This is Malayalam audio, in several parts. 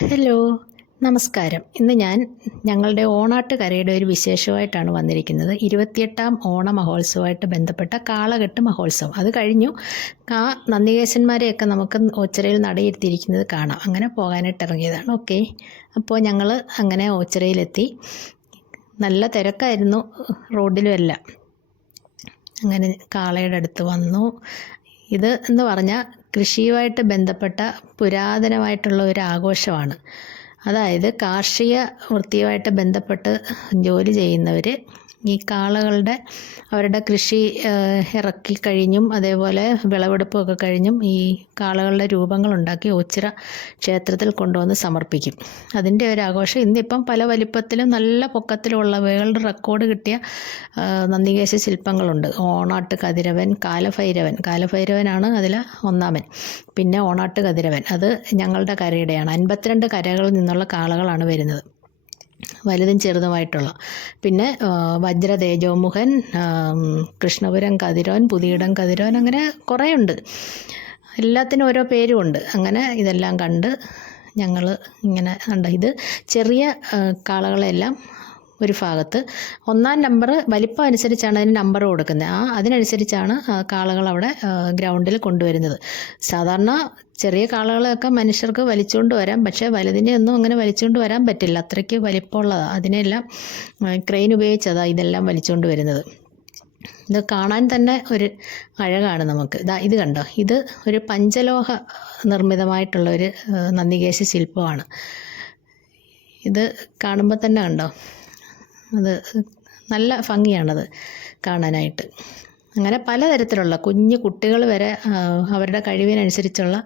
ഹലോ, നമസ്കാരം. ഇന്ന് ഞാൻ ഞങ്ങളുടെ ഓണാട്ടുകരയുടെ ഒരു വിശേഷമായിട്ടാണ് വന്നിരിക്കുന്നത്. 28ാം ഓണ മഹോത്സവമായിട്ട് ബന്ധപ്പെട്ട കാളകെട്ട് മഹോത്സവം. അത് കഴിഞ്ഞു. നന്ദികേശന്മാരെയൊക്കെ നമുക്ക് ഓച്ചിറയിൽ നടയിരുത്തിയിരിക്കുന്നത് കാണാം. അങ്ങനെ പോകാനായിട്ട് ഇറങ്ങിയതാണ്. ഓക്കെ, അപ്പോൾ ഞങ്ങൾ അങ്ങനെ ഓച്ചിറയിലെത്തി. നല്ല തിരക്കായിരുന്നു റോഡിലും എല്ലാം. അങ്ങനെ കാളയുടെ അടുത്ത് വന്നു. ഇത് എന്ന് പറഞ്ഞാൽ കൃഷിയുമായിട്ട് ബന്ധപ്പെട്ട പുരാതനമായിട്ടുള്ള ഒരു ആഘോഷമാണ്. അതായത് കാർഷിക വൃത്തിയുമായിട്ട് ബന്ധപ്പെട്ട് ജോലി ചെയ്യുന്നവർ ഈ കാളകളുടെ അവരുടെ കൃഷി ഇറക്കി കഴിഞ്ഞും അതേപോലെ വിളവെടുപ്പൊക്കെ കഴിഞ്ഞും ഈ കാളകളുടെ രൂപങ്ങളുണ്ടാക്കി ഓച്ചിറ ക്ഷേത്രത്തിൽ കൊണ്ടുവന്ന് സമർപ്പിക്കും. അതിൻ്റെ ഒരു ആഘോഷം ഇന്നിപ്പം പല വലിപ്പത്തിലും നല്ല പൊക്കത്തിലുമുള്ള വേൾഡ് റെക്കോർഡ് കിട്ടിയ നന്ദികേശ ശില്പങ്ങളുണ്ട്. ഓണാട്ട് കതിരവൻ, കാലഭൈരവനാണ് അതിൽ ഒന്നാമൻ. പിന്നെ ഓണാട്ട് കതിരവൻ, അത് ഞങ്ങളുടെ കരയുടെയാണ്. 52 കരകളിൽ നിന്നുള്ള കാളകളാണ് വരുന്നത്, വലുതും ചെറുതുമായിട്ടുള്ള. പിന്നെ വജ്ര തേജോമുഖൻ, കൃഷ്ണപുരം കതിരോൻ, പുതിയിടം കതിരോൻ, അങ്ങനെ കുറേ ഉണ്ട്. എല്ലാത്തിനും ഓരോ പേരുമുണ്ട്. അങ്ങനെ ഇതെല്ലാം കണ്ട് ഞങ്ങൾ ഇങ്ങനെ കണ്ട ഇത് ചെറിയ കാളകളെല്ലാം ഒരു ഭാഗത്ത്, 1-ാം നമ്പർ വലിപ്പം അനുസരിച്ചാണ് അതിന് നമ്പർ കൊടുക്കുന്നത്. അതിനനുസരിച്ചാണ് കാളകൾ അവിടെ ഗ്രൗണ്ടിൽ കൊണ്ടുവരുന്നത്. സാധാരണ ചെറിയ കാളകളെയൊക്കെ മനുഷ്യർക്ക് വലിച്ചുകൊണ്ട് വരാം, പക്ഷേ വലുതിനെ ഒന്നും അങ്ങനെ വലിച്ചുകൊണ്ട് വരാൻ പറ്റില്ല, അത്രയ്ക്ക് വലിപ്പമുള്ളതാണ്. അതിനെല്ലാം ക്രെയിൻ ഉപയോഗിച്ചതാണ് ഇതെല്ലാം വലിച്ചുകൊണ്ട് വരുന്നത്. ഇത് കാണാൻ തന്നെ ഒരു അഴകാണ് നമുക്ക്. ഇത് കണ്ടോ, ഇത് ഒരു പഞ്ചലോഹ നിർമ്മിതമായിട്ടുള്ളൊരു നന്ദികേശ ശില്പമാണ്. ഇത് കാണുമ്പോൾ തന്നെ കണ്ടോ, അത് നല്ല ഭംഗിയാണത് കാണാനായിട്ട്. അങ്ങനെ പലതരത്തിലുള്ള കുഞ്ഞു കുട്ടികൾ വരെ അവരുടെ കഴിവിനനുസരിച്ചുള്ള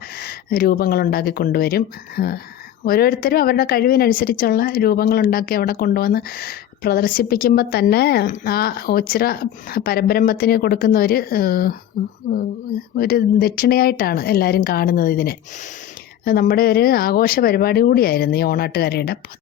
രൂപങ്ങളുണ്ടാക്കി കൊണ്ടുവരും. ഓരോരുത്തരും അവരുടെ കഴിവിനനുസരിച്ചുള്ള രൂപങ്ങളുണ്ടാക്കി അവിടെ കൊണ്ടുവന്ന് പ്രദർശിപ്പിക്കുമ്പോൾ തന്നെ ആ ഓച്ചിറ പരബ്രഹ്മത്തിന് കൊടുക്കുന്ന ഒരു ദക്ഷിണയായിട്ടാണ് എല്ലാവരും കാണുന്നത് ഇതിനെ. നമ്മുടെ ഒരു ആഘോഷ പരിപാടി കൂടിയായിരുന്നു ഈ ഓണാട്ടുകരയുടെ.